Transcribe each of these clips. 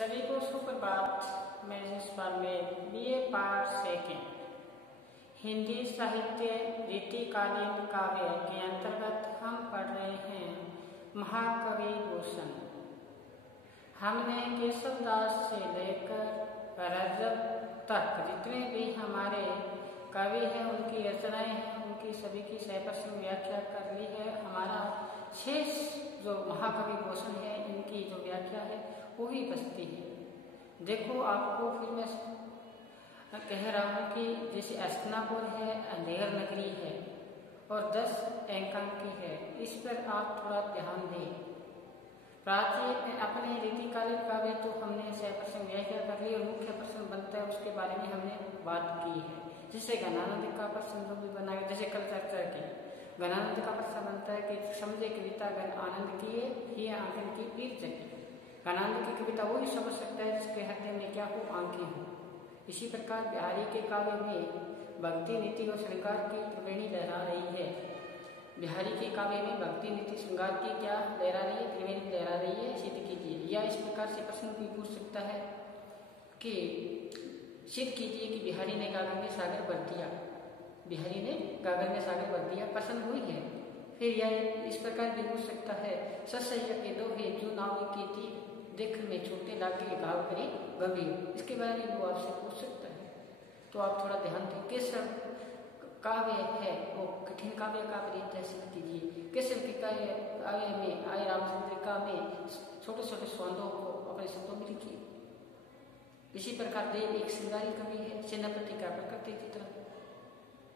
सभी को सुप्रभात। मैं जसपाल में BA पार्ट सेकेंड हिंदी साहित्य रीतिकालीन काव्य के अंतर्गत हम पढ़ रहे हैं महाकवि भूषण। हमने केशवदास से लेकर रजब तक जितने भी हमारे कवि हैं, उनकी रचनाएं हैं, उनकी सभी की 100% व्याख्या कर ली है। हमारा शेष जो महाकवि भूषण है, इनकी जो व्याख्या है वो ही बचती है। देखो, आपको फिर मैं कह रहा हूँ कि जैसे अस्तिनापुर है, अंधेर नगरी है और 10 एकांकी है, इस पर आप थोड़ा ध्यान दें। प्राचीन अपने रीतिकालीन काव्य तो हमने 100% व्याख्या कर ली और मुख्य प्रश्न बनता है उसके बारे में हमने बात की है। जैसे घनानंद का प्रश्न जो भी बनाया, जैसे कल चर्चा की, घनानंद का प्रश्न बनता है कि समझे कविता गण आनंद किए ही आंखन की पीर जगी। घनानंद की कविता वही समझ सकता है जिसके हृदय में क्या हो, आंखें हो। इसी प्रकार बिहारी के काव्य में भक्ति नीति और श्रृंगार की त्रिवेणी लहरा रही है। बिहारी के काव्य में भक्ति नीति श्रृंगार की क्या लहरा रही है, त्रिवेणी लहरा रही है, सिद्ध कीजिए। या इस प्रकार से प्रश्न भी पूछ सकता है कि सिद्ध कीजिए कि बिहारी ने गागर में सागर भर दिया। बिहारी ने गागर में सागर भर दिया, प्रसन्न हुई है। फिर यह इस प्रकार भी पूछ सकता है, ससैया के दोहे जो नाव की थी देख में छोटे लागे घाव करे गंभीर। इसके बारे में वो आपसे पूछ सकता है, तो आप थोड़ा ध्यान दें। केसर काव्य है वो कठिन काव्य का परिचय सिद्ध कीजिए। केसर के काव्य में आए रामचंद्रिका में छोटे छोटे स्वादों को अपने शब्दों में लिखिए। इसी प्रकार देव एक श्रृंगारी कवि है, सेनापति का प्रकृति चित्र।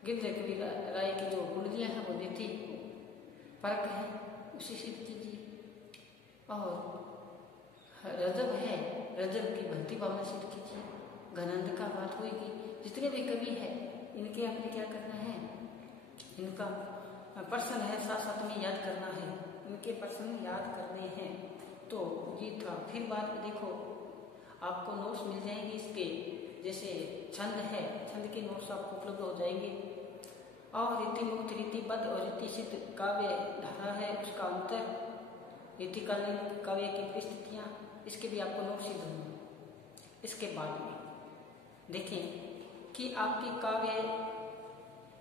गिरधर कवि राय की जो कुंडलियां हैं वो देती फर्क है, उसे सिद्ध कीजिए। और रजब है, रजब की भक्ति भावना सिद्ध कीजिए। घनानंद का बात होगी। जितने भी कवि हैं इनके आपने क्या करना है, इनका प्रश्न है साथ साथ में याद करना है, इनके प्रश्न याद करने हैं। तो ये था। फिर बाद में देखो आपको नोट्स मिल जाएंगे इसके, जैसे छंद है, छंद के नोट्स आपको उपलब्ध हो जाएंगे। और रीति मुक्त, रीतिबद्ध और रीति सिद्ध काव्य धारा है, उसका अंतर, रीतिकालीन काव्य की परिस्थितियाँ, इसके भी आपको नोट सिद्ध होंगे। इसके बाद में देखें कि आपकी काव्य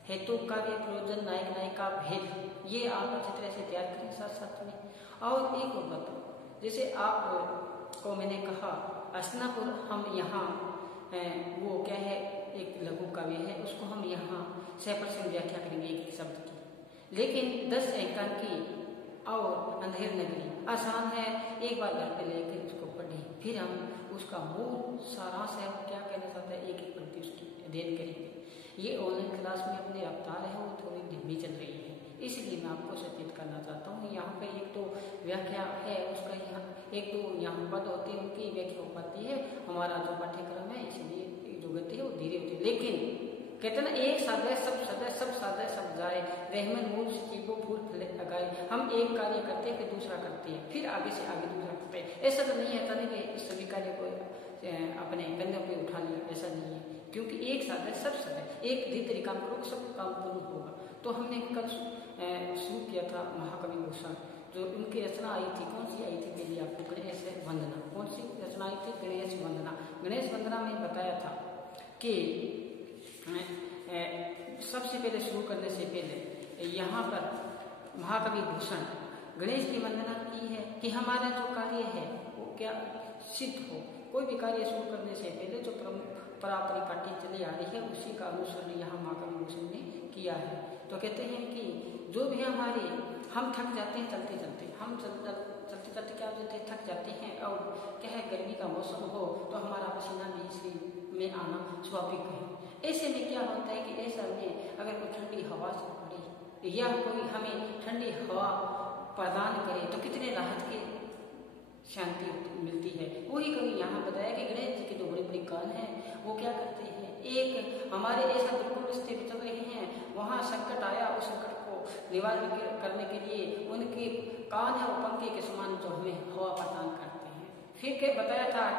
हेतु, काव्य प्रयोजन, नायक नायिका भेद, ये आप अच्छी तरह से तैयार करें साथ साथ में। और एक और बताओ, जैसे आप को मैंने कहा अस्तिनापुर, हम यहाँ वो क्या है, एक लघु काव्य है, उसको हम यहाँ 100% व्याख्या करेंगे एक एक शब्द की। लेकिन 10 एकांकी और अंधेर नगरी आसान है, एक बार घर पे लेकर उसको पढ़ें, फिर हम उसका मूल सारांश है क्या कहना चाहता है, एक एक पंक्ति उसकी अध्ययन करेंगे। ये ऑनलाइन क्लास में अपने रफ्तार है वो थोड़ी धीमी चल रही है, इसलिए मैं आपको सचेत करना चाहता हूँ। यहाँ पे एक तो व्याख्या है उसका, यहाँ एक तो यहाँ पद होते हैं उनकी व्याख्या हो पाती है। हमारा जो पाठ्यक्रम है इसलिए जो गति है वो धीरे होती है। लेकिन कहते ना, एक साधे सब सदे, सब साधे सब जाए, रहमन मूल सीबो फूल फले लगाए। हम एक कार्य करते हैं फिर दूसरा करते हैं, फिर आगे से आगे दूसरा करते हैं। ऐसा तो नहीं है तभी कि सभी कार्य को अपने कंधों पे उठा लिया, ऐसा नहीं है। क्योंकि एक साधे सब सदे, एक भी तरीका करो सब काम पूर्ण होगा। तो हमने कल शुरू किया था महाकवि भूषण, जो उनकी रचना आई थी, कौन सी आई थी पहले आपको, गणेश वंदना। कौन सी रचना आई थी, गणेश वंदना। गणेश वंदना में बताया था कि सबसे पहले शुरू करने से पहले यहाँ पर महाकवि भूषण गणेश की वंदना की है कि हमारा जो कार्य है वो क्या सिद्ध हो। कोई भी कार्य शुरू करने से पहले जो परंपरा परिपाटी चली आ रही है उसी का अनुसरण यहाँ महाकवि भूषण ने किया है। तो कहते हैं कि जो भी हमारे, हम थक जाते हैं चलते चलते, हम चलते चलते क्या हो जाते हैं, थक जाते हैं। और क्या है, गर्मी का मौसम हो तो हमारा पसीना भी शरीर में आना स्वाभाविक है। ऐसे में क्या होता है कि ऐसा में अगर कोई ठंडी हवा से पड़े या कोई हमें ठंडी हवा प्रदान करे तो कितने राहत की शांति मिलती है। वही कभी यहाँ बताया कि गणेश जी के जो बड़ी बड़ी कान हैं वो क्या करते हैं, एक हमारे ऐसा बिल्कुल रिश्ते चल रहे हैं, वहाँ संकट आया, उस संकट को निवारण करने के लिए उनके कान है वो पंखे के समान जो हमें हवा प्रदान करते हैं। फिर क्या बताया था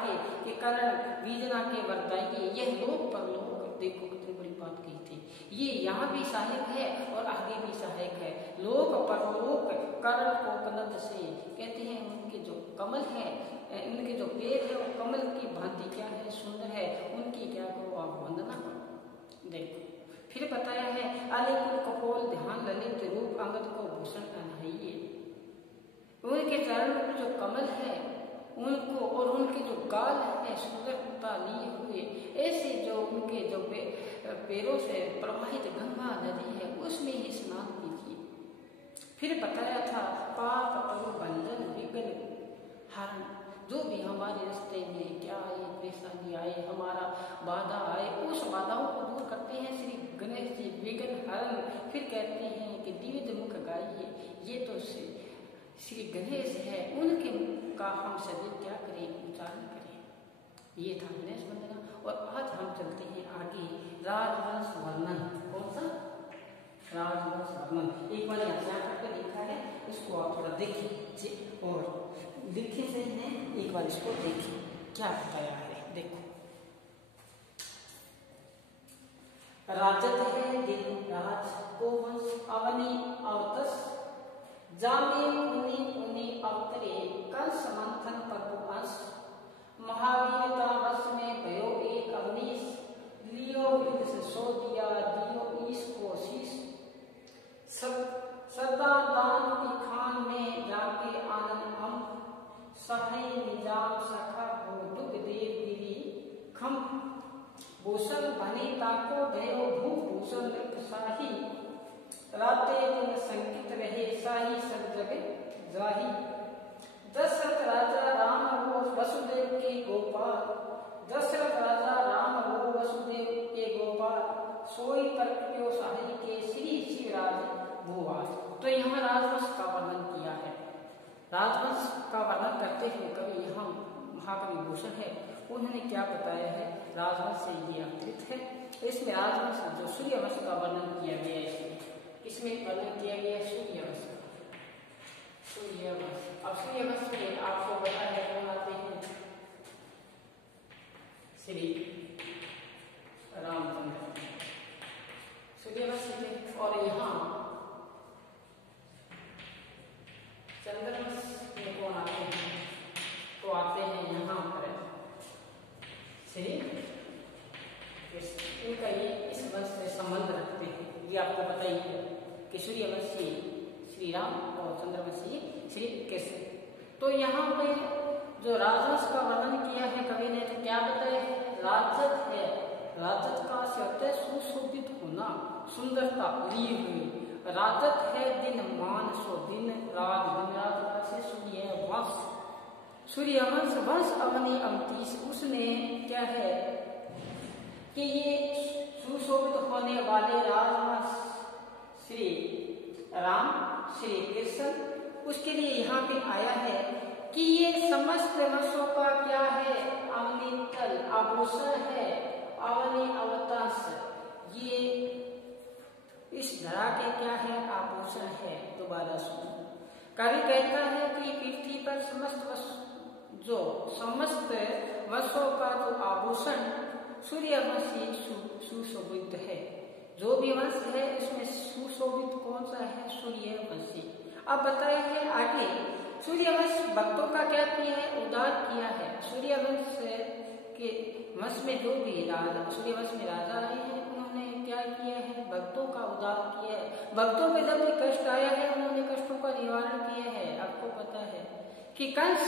कि करण बीजना के वरदाई, यह लोक परलोक, देखो कितनी बड़ी बात की थी। ये यहाँ भी सहायक है और आगे भी सहायक है। लोक परलोक करण कोपनद से कहते हैं उनके जो कमल है, इनके जो पेड़ है वो कमल की भांति क्या है, सुंदर है, उनकी क्या करो आप वंदना करो। देखो फिर बताया है अलिकुल कपोल ध्यान ललित रूप अंगद को भूषण पहनाइए। उनके चरण में जो कमल है उनको और उनके जो गाल है सुंदरता लिए हुए, ऐसे जो उनके जो पैरों से प्रवाहित गंगा नदी है उसमें ही स्नान कीजिए। फिर बताया था पाप तरु बंधन विघ्न हरण, जो भी हमारे रास्ते में क्या आए, परेशानी आए, हमारा बाधा आए, उस बाधाओं को दूर करते हैं श्री गणेश जी विघ्न हरण। फिर कहते हैं कि द्विविध मुख गाइए, ये तो श्री गणेश है, उनके का हम सभी क्या करें, उच्चारण करें। ये था गणेश वंदना। और आज हम चलते हैं आगे राजवंश वर्णन। कौन सा? राजवंश वर्णन। एक बार यहाँ करके लिखा है, इसको आप थोड़ा देखिए और लिखे से है, एक बार इसको देखिए क्या बताया है। देखो राजत है दिन राज को वंश अवनी अवतस जामे पुनि पुनि अवतरे कल समंथन प्रभु अंश महावीरता वश में भयो एक अवनीश लियो विद से सो दिया दियो ईश को शीश सदा दान की खान में जाके आनंद हम सहे निजाम सखा हो दुख देव गिरी खम भूषण बने ताको भयो भूभूषण शाही राते दिन संकित रहे शाही सब जगह जाही। दशरथ राजा राम हो वसुदेव के गोपाल, दशरथ राजा राम हो वसुदेव के गोपाल, सोई प्रकट्यो शाही के श्री शिवराज भूवास। तो यहाँ राजवंश का वर्णन किया है। राजवंश का वर्णन करते हुए कवि यहाँ महाकवि भूषण है, उन्होंने क्या बताया है, राजवंश से ये अंतरित है। इसमें राजवंश जो सूर्यवंश का वर्णन किया गया है, इसमें वर्णन किया गया है सूर्यवंश। सूर्यवंश, अब सूर्यवंश में आपको पता है कौन आते हैं, श्री रामचंद्र सूर्यवंश में। और यहाँ चंद्रवंश में कौन आते हैं, तो आते हैं यहाँ पर श्री इनका ये इस वंश से संबंध रखते हैं। ये आपको पता ही है कि सूर्यवंशी श्री राम और चंद्रवंशी श्री कृष्ण। तो यहाँ पे जो राजवंश का वर्णन किया है कवि ने, तो क्या बताया, राजत है, राजत का अर्थ है सुशोभित होना, सुंदरता ली हुई। राजत है दिन मान सो दिन राज, दिन राज से सूर्य वंश, सूर्यवंश वंश अवनी अवतीश, उसमें क्या है कि ये सुशोभित होने वाले राजवंश श्री राम श्री कृष्ण, उसके लिए यहाँ पे आया है कि ये समस्त वंशों का क्या है, अवनी तल आभूषण है, अवनी अवताश, ये इस धरा के क्या है, आभूषण है। दोबारा सुनो, कवि कहता है कि पृथ्वी पर जो समस्त वंशों का जो आभूषण सूर्यवंशी सुशोभित है। जो भी वंश है इसमें सुशोभित कौन सा है, सूर्यवंशी। अब बताया है आगे, सूर्यवंश भक्तों का क्या किया है, उद्धार किया है। सूर्यवंश के वंश में जो भी राजा, सूर्यवंश में राजा आए हैं, उन्होंने क्या किया है, भक्तों का उद्धार किया है। भक्तों पे जब भी कष्ट आया है उन्होंने कष्टों का निवारण किया है। आपको पता है कि कंस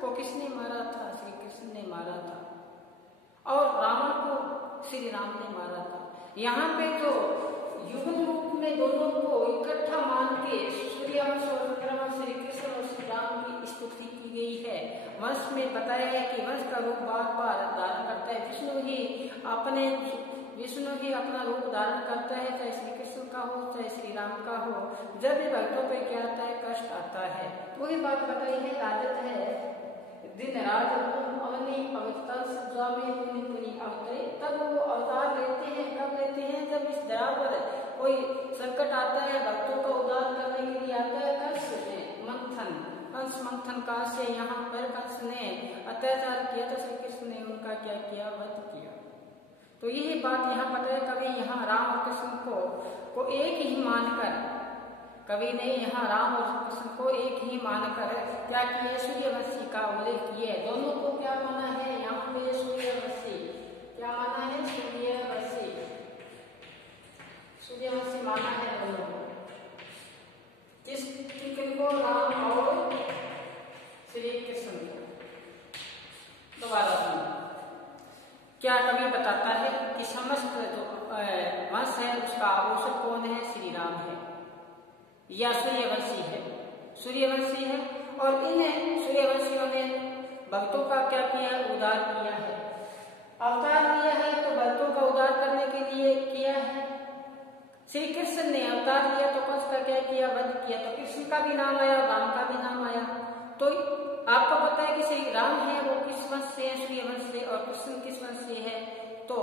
को किसने मारा था, श्री कृष्ण ने मारा था, और रावण को श्री राम ने मारा था। यहाँ पे जो युगल रूप में दोनों को इकट्ठा मान के सूर्यवंश और चंद्रवंश श्री कृष्ण और श्री राम की स्तुति की गई है। वंश में बताया है कि वंश का रूप बार बार धारण करता है। विष्णु ही अपना रूप धारण करता है, चाहे श्री कृष्ण का हो चाहे श्री राम का हो। जब भी भक्तों पे क्या आता है, कष्ट आता है। वही बात बताई है, राजत है दिन राज अवनी अवतार स्वामी पुनि पुनि अवतरे। तब वो अवतार लेते हैं, कब लेते हैं, जब इस धरा पर कोई संकट आता है, भक्तों का उद्धार करने के लिए आता है। कंस ने कंस मंथन काल से यहाँ पर कंस ने अत्याचार किया तो श्री कृष्ण ने उनका क्या किया, वध किया। तो यही बात यहाँ पर है, कभी यहाँ राम और कृष्ण को एक ही मानकर, कवि ने यहाँ राम और कृष्ण को एक ही मानकर क्या किए, सूर्यवंशी का उल्लेख किए। दोनों को क्या माना है यहाँ पे, सूर्यवंशी, क्या माना है, सूर्यवंशी, सूर्यवंशी माना है दोनों को। किनको, राम और श्री कृष्ण को। दोबारा सुनो, क्या कवि बताता है कि समस्त जो वंश है उसका आभूषक कौन है, श्री राम है या सूर्यवंशी है, सूर्यवंशी है। और इन सूर्यवंशियों ने भक्तों का क्या किया, उद्धार किया है, अवतार लिया है। तो भक्तों का उद्धार करने के लिए किया है। श्री कृष्ण ने अवतार लिया तो कंस का क्या किया, वध किया। तो कृष्ण का भी नाम आया, राम का भी नाम आया। तो आपको पता है कि श्री राम है वो किस वंश से है, सूर्यवंश से, और कृष्ण किस वंश से है, तो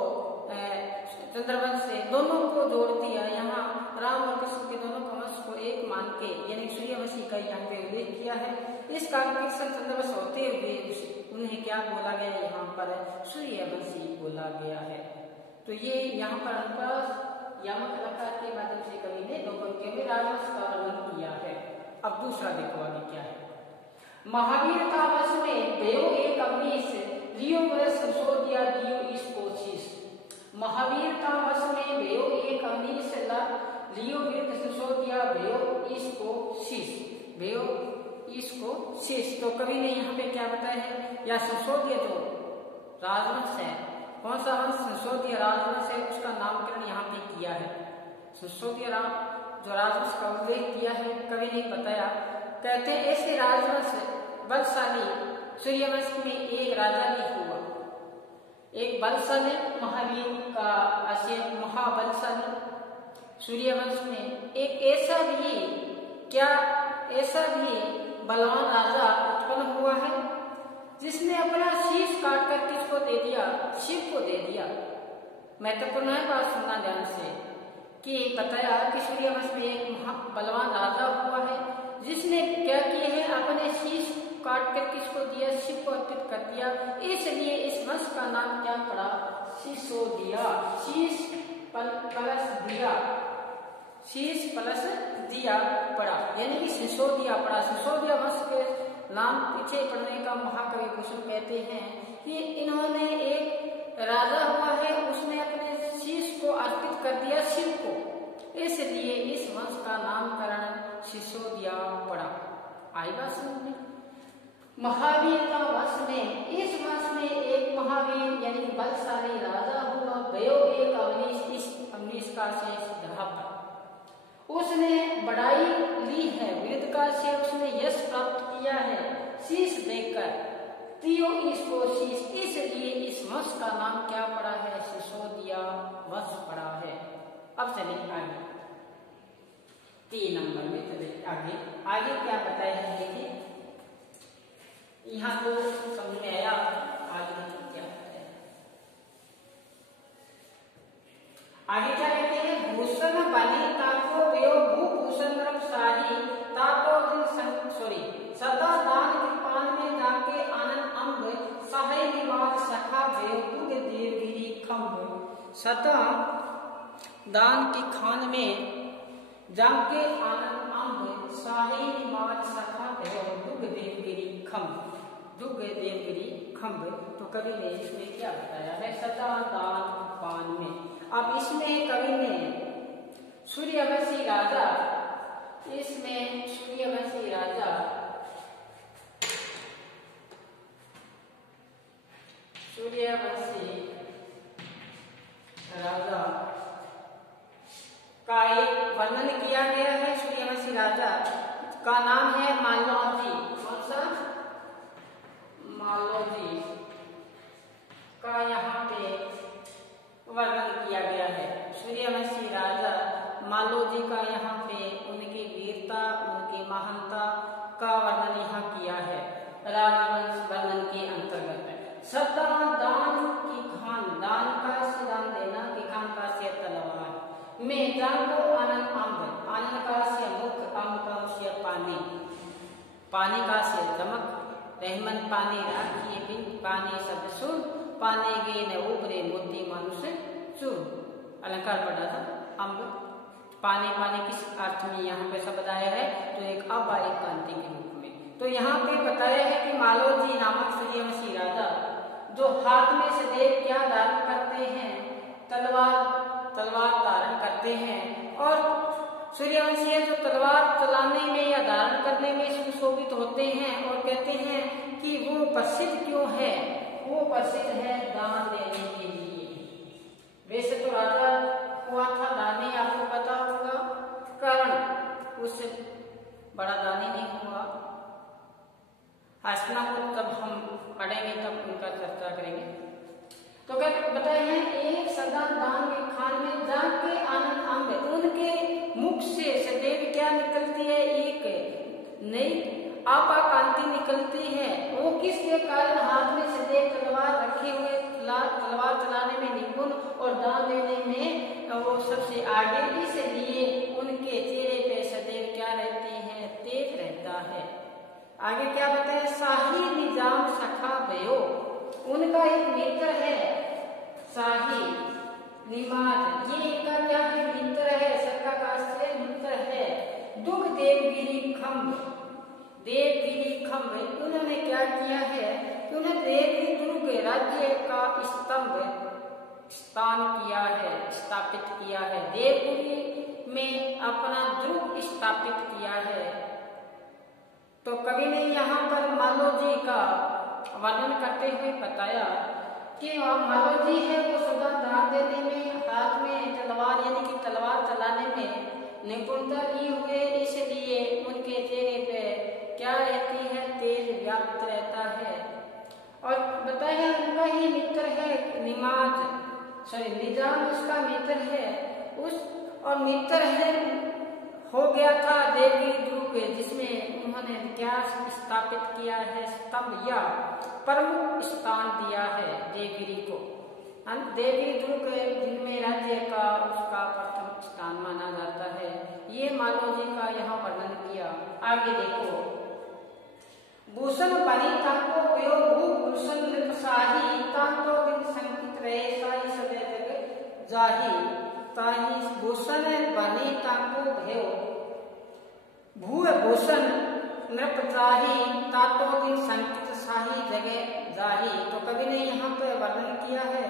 चंद्रवंश से। दोनों को जोड़ दिया यहाँ, राम और कृष्ण के दोनों का वंश को एक मान के, यानी सूर्यवंशी का यहाँ पे उल्लेख किया है। इस कारण कृष्ण चंद्रवंश होते हुए उन्हें क्या बोला गया, यहाँ पर सूर्यवंशी बोला गया है। तो ये यहाँ पर अनुप्रास यामक अलंकार के माध्यम से कवि ने 2 पंक्तियों में राजवंश का वर्णन किया है। अब दूसरा देखो आगे क्या है। महावीर का वश में भयो एक अवनीश, लियो वर्ष संशोधिया दियो इस कोशिश। महावीर का वश में भयो एक अवनीश, लियो वृद्ध संशोधिया भयो इसको शीश, भयो इसको शीश। तो कवि ने यहाँ पे क्या बताया है, या संशोध्य जो राजवंश है, कौन सा वंश, संशोध्य राजवंश है, उसका नामकरण यहाँ पे किया है। संशोध्य राम जो राजवंश का उल्लेख किया है कवि ने बताया। कहते हैं ऐसे राजवंश बलशाली सूर्यवंश में एक राजा भी हुआ, एक बलशाली महावीर का आशय, महाबलशाली सूर्यवंश में एक ऐसा भी, क्या ऐसा भी बलवान राजा उत्पन्न हुआ है जिसने अपना शीश काटकर किसको दे दिया, शिव को दे दिया। महत्वपूर्ण है बात, सुनना ध्यान से, कि बताया कि सूर्यवंश में एक बलवान राजा हुआ है जिसने क्या किए हैं, अपने शीश काट कर किसको दिया, शिव को अर्पित कर दिया। इसलिए इस वंश का नाम क्या पड़ा, सिसोदिया, शीश प्लस दिया, शीश प्लस दिया पड़ा, यानी कि सिसोदिया पड़ा। सिसोदिया वंश के नाम पीछे पड़ने का महाकवि कुसुम कहते हैं कि इन्होंने एक राजा हुआ है, उसने अपने शीश को अर्पित कर दिया शिव को, इसलिए इस वंश का नामकरण सिसोदिया पड़ा। आई बात समझ में। महावीर का वंश में, इस वंश में एक महावीर यानी बलशाली राजा हुआ, भयो एक अवनीश, इस अवनीश का से सिद्धार्थ, उसने बढ़ाई ली है, वृद्ध का से उसने यश प्राप्त किया है शीश देकर, तियो इसको शीश, इसलिए इस वंश का नाम क्या पड़ा है, सिसोदिया वंश पड़ा है। अब चलिए आगे 3 नंबर में चले आगे। आगे क्या बताया है देखिए, यहाँ तो समझ में आया, आगे क्या बताया, आगे क्या कहते हैं, भूषण बाली ताको देव भूभूषण शाही ताको सॉरी सदा दान कृपान में जाके आनंद अम्ब सहाय निवास सखा बेवकुग देवगिरी खम्भ। सदा दान की खान में जाके आनंद अम्ब सहाय निवास सखा बेवकुग देवगिरी खम्भ, दुग देवगिरी खम्भ। तो कवि ने इसमें क्या बताया है, सदा दान कृपान में। अब इसमें कवि ने सूर्यवंशी राजा, इसमें सूर्यवंशी राजा का एक वर्णन किया गया है। सूर्यवंशी राजा का नाम है मालोजी। कौन सा, मालोजी का यहाँ पे वर्णन किया गया है। सूर्यवंशी राजा मालोजी का यहाँ पे उनकी वीरता, उनकी महानता का वर्णन यहाँ किया है राजवंश वर्णन के अंतर्गत। सदा दान की खान, दान का से दान देना, की खान का से तलवार में, जाको आनंद अम्ब, आनंद का से मुख, अम्ब का से पानी, पानी का से चमक, रहमन पानी राखिए बिन पानी सब सुर, पाने गे न ऊपरे मोती मानुष चूर। अलंकार पढ़ा था। अम्ब पाने पाने किस अर्थ में यहाँ पे शब्द आया है, तो एक अब एक कांति के रूप में। तो यहाँ पे बताया है कि मालोजी नामक सूर्यवंशी राजा जो हाथ में सदैव क्या धारण करते हैं, तलवार धारण करते हैं, और सूर्यवंशी जो तलवार चलाने में या धारण करने में सुशोभित होते हैं, और कहते हैं कि वो प्रसिद्ध क्यों है, वो प्रसिद्ध है दान देने के लिए। वैसे तो राजा हुआ था दानी, आपको पता होगा, कर्ण उससे बड़ा दानी नहीं हुआ। हस्तिनापुर जब हम पढ़ेंगे तब उनका चर्चा करेंगे। तो क्या बताए हैं, एक सदा दान के खान में जाके आनंद अम्ब, उनके मुख से सदैव क्या निकलती है, एक नई आपा कांति निकलती है। वो किसके कारण, हाथ में सदैव तलवार रखे हुए, तलवार चलाने में निपुण और दान देने में वो सबसे आगे, इसलिए उनके चेहरे पे सदैव क्या रहती है, तेज रहता है। आगे क्या बताया, शाही निजाम सखा भयो, उनका एक मित्र है शाही निमाज, ये इनका क्या है, मित्र है, सखा का से मित्र है। दुख देवगिरी खम्भ, देवगिरी खम्भ, उन्होंने क्या किया है, उन्होंने देवगिरी दुर्ग राज्य का स्तंभ स्थान किया है, स्थापित किया है, देवगिरी में अपना दुर्ग स्थापित किया है। तो कवि ने यहाँ पर मालोजी का वर्णन करते हुए बताया कि मालोजी है वो सदा दान देने में, हाथ में तलवार यानी कि तलवार चलाने में निपुणता लिए हुए, इसलिए उनके चेहरे पे क्या रहती है, तेज व्याप्त रहता है। और बताया उनका ही मित्र है निजाम उसका मित्र है, उस और मित्र है हो गया था देवगिरी दुर्ग, जिसमें उन्होंने क्या स्थापित किया है, स्तंभ या प्रमुख स्थान दिया है देवगिरी को। देवगिरी दुर्ग जिनमें राज्य का उसका प्रथम स्थान माना जाता है। ये मालोजी का यहाँ वर्णन किया। आगे देखो, भूषण बनी ताको वयो भूषण नृपशाही, ताको दिन संकित रहे साई सदै जग जाही, ताही भूषण बनी ताको भयो भूषण नृपशाही, ताको दिन संकित शाही जगह जाही। तो कवि ने यहाँ पर वर्णन किया है,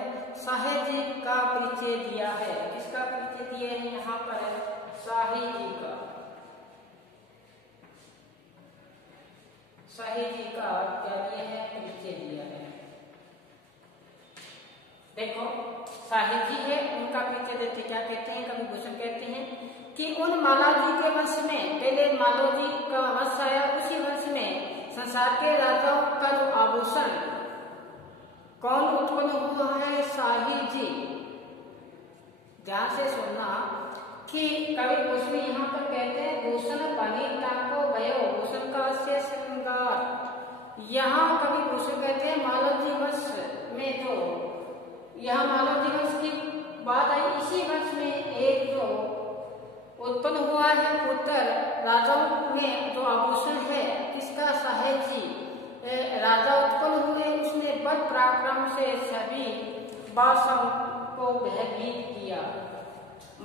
शाही जी का परिचय दिया है। किसका परिचय दिया है यहाँ पर, शाही जी का, शाही जी का क्या दिया है, परिचय दिया है। देखो शाही जी है, उनका परिचय देते क्या कहते हैं, कवि भूषण कहते हैं कि उन मालाजी के वंश में, पहले मालोजी का वंश आया, उसी वंश में संसार के राजाओं का जो आभूषण कौन उत्पन्न हुआ है, शाही जी। ध्यान से सुनना कि कवि भूषण यहाँ पर कहते हैं भूषण बनी ताको भयो, भूषण का से श्रृंगार। यहाँ कवि भूषण कहते हैं मालोजी वंश में जो यहाँ मालोजी वंश की बात आई, इसी वंश में एक जो उत्पन्न हुआ है पुत्र, राजाओं में जो आभूषण है किसका, शाही जी राजा उत्पन्न हुए, उसने बड़ पराक्रम से सभी बादशाहों को भयभीत किया।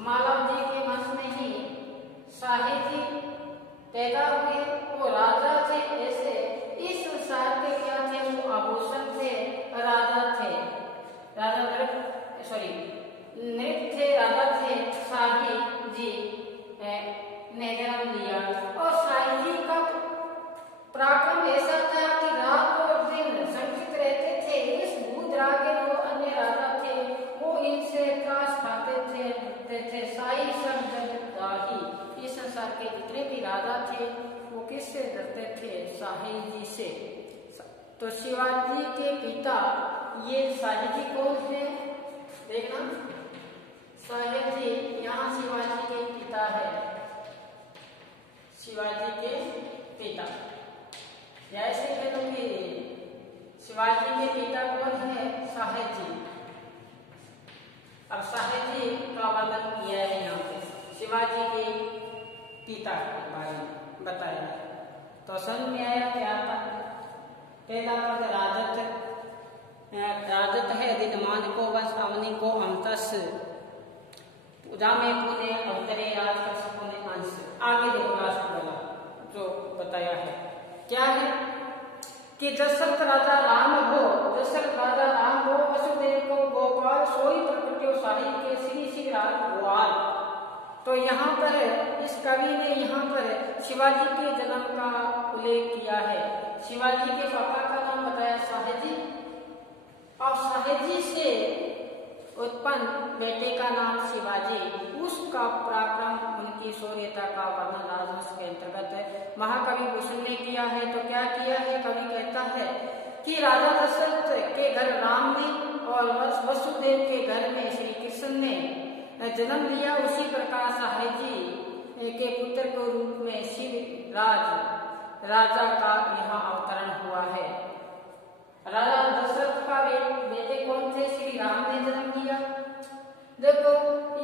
मालाजी के वंश में ही शाही जी पैदा हुए, वो राजा थे। ऐसे इस संसार के क्या थे, वो आभूषण थे, राजा थे, राजा नृप थे, राजा थे। शाही जी ने जन्म लिया, और शाही जी का पराक्रम ऐसा था कि रात और दिन संकित रहते थे। इस भूद्रा के जो अन्य राजा थे वो इनसे त्रास खाते थे। शाही सब जग जाही, इस संसार के जितने भी राजा थे वो किससे डरते थे, शाही जी से। तो शिवाजी के पिता ये शाही जी कौन है, देखना, शाही जी यहाँ शिवाजी के पिता है, शिवाजी के पिता। जैसे कह लो कि शिवाजी के पिता कौन है, शाही जी। अब शाही जी का वर्णन किया है यहाँ पे, शिवाजी के पिता के बारे में बताया। तो समझ में आया क्या था, पहला पद राजत्व, राजत है दिनमान को वस अवनि को अमतस पूजा में पुण्य अवतरे आज का सपुण्य अंश। आगे देखो लास्ट वाला जो बताया है क्या है कि दशरथ राजा राम हो, दशरथ राजा राम हो वसुदेव को गोपाल सोई प्रकट्यो साही के श्री राम गोपाल। तो यहाँ पर इस कवि ने यहाँ पर शिवाजी के जन्म का उल्लेख किया है। शिवाजी के पापा का नाम बताया साहेजी और साहेजी से उत्पन्न बेटे का नाम शिवाजी। उसका पराक्रम उनकी शौर्यता का वर्णन राजवंश के अंतर्गत महाकवि भूषण ने किया है। तो क्या किया है, कवि कहता है कि राजा दशरथ के घर राम ने और वसुदेव के घर में श्री कृष्ण ने जन्म लिया। उसी प्रकार साहेजी के पुत्र के रूप में शिव राजा का यहाँ अवतरण हुआ है। राजा दशरथ का बेटे कौन थे, श्री राम ने जन्म लिया। देखो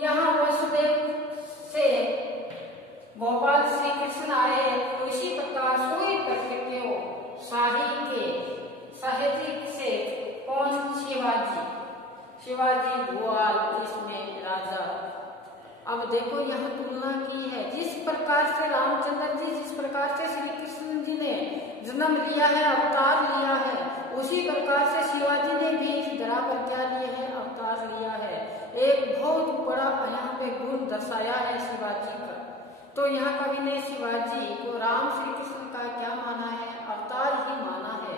यहाँ वसुदेव से भोपाल श्री कृष्ण आए। तो इसी प्रकार सोई प्रकृतियों साहेजी से कौन, शिवाजी भोपाल इसमें राजा। अब देखो यहाँ तुलना की है, जिस प्रकार से रामचंद्र जी, जिस प्रकार से श्री कृष्ण जी ने जन्म लिया है, अवतार लिया है, उसी प्रकार से शिवाजी ने भी इस धरा पर क्या लिया है, अवतार लिया है। एक बहुत बड़ा यहाँ पे गुण दर्शाया है शिवाजी का। तो यहाँ कवि ने शिवाजी को राम श्री कृष्ण का क्या माना है, अवतार ही माना है।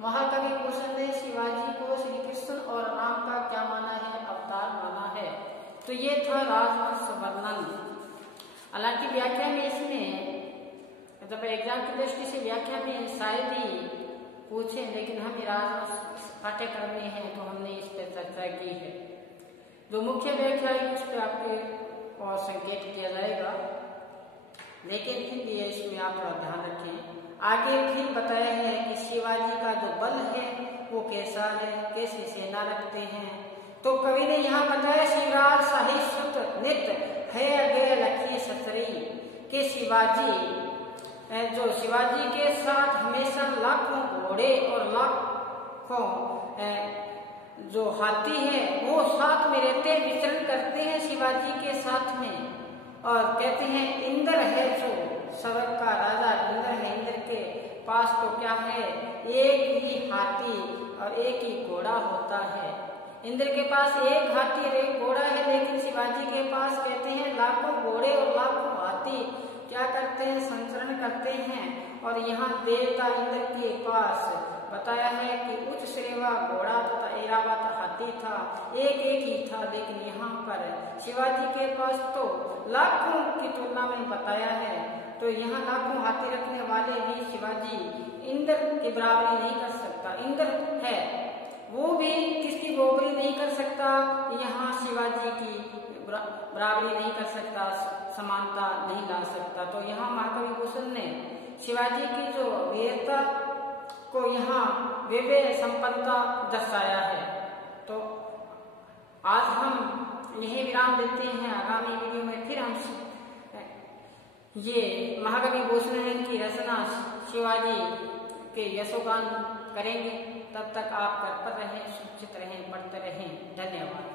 महाकवि भूषण ने शिवाजी को श्री कृष्ण और राम का क्या माना है, अवतार माना है। तो ये था राजवंश वर्णन। हालांकि व्याख्या में इसमें मतलब एग्जाम की दृष्टि से व्याख्या में शायद ही पूछे, लेकिन हम राजवंश पाठ्यक्रम में है तो हमने इस पर चर्चा की है। जो मुख्य व्याख्या है उस पर आपको और संकेत किया जाएगा, लेकिन फिर भी इसमें आप ध्यान रखें। आगे फिर बताया है कि शिवाजी का जो बल है वो कैसा है, कैसी सेना रखते हैं। तो कवि ने यहाँ बताया शिवराज शाही सुत नित्य है अगे रखिए सतरी के शिवाजी के साथ हमेशा लाखों घोड़े और लाखों जो हाथी है वो साथ में रहते, विचरण करते हैं शिवाजी के साथ में। और कहते हैं इंद्र है जो स्वर्ग का राजा, इंद्र है, इंद्र के पास तो क्या है, एक ही हाथी और एक ही घोड़ा होता है। इंद्र के पास एक हाथी और एक घोड़ा है, लेकिन शिवाजी के पास कहते हैं लाखों घोड़े और लाखों हाथी क्या करते हैं, संचरण करते हैं। और यहाँ देवता इंद्र के पास बताया है कि उच्च श्रेवा घोड़ा तथा ऐरावत हाथी था, एक ही था। लेकिन यहाँ पर शिवाजी के पास तो लाखों की तुलना में बताया है। तो यहाँ लाखों हाथी रखने वाले भी शिवाजी इंद्र की बराबरी नहीं कर सकता। इंद्र है वो भी किसकी बराबरी नहीं कर सकता, यहाँ शिवाजी की बराबरी नहीं कर सकता, समानता नहीं ला सकता। तो यहाँ महाकवि भूषण ने शिवाजी की जो वीरता को यहाँ विवेक संपन्नता दर्शाया है। तो आज हम यही विराम देते हैं। आगामी वीडियो में फिर हम ये महाकवि भूषण की रचना शिवाजी के यशोगान करेंगे। तब तक आप तत्पर रहें, सुरक्षित रहें, पढ़ते रहें। धन्यवाद।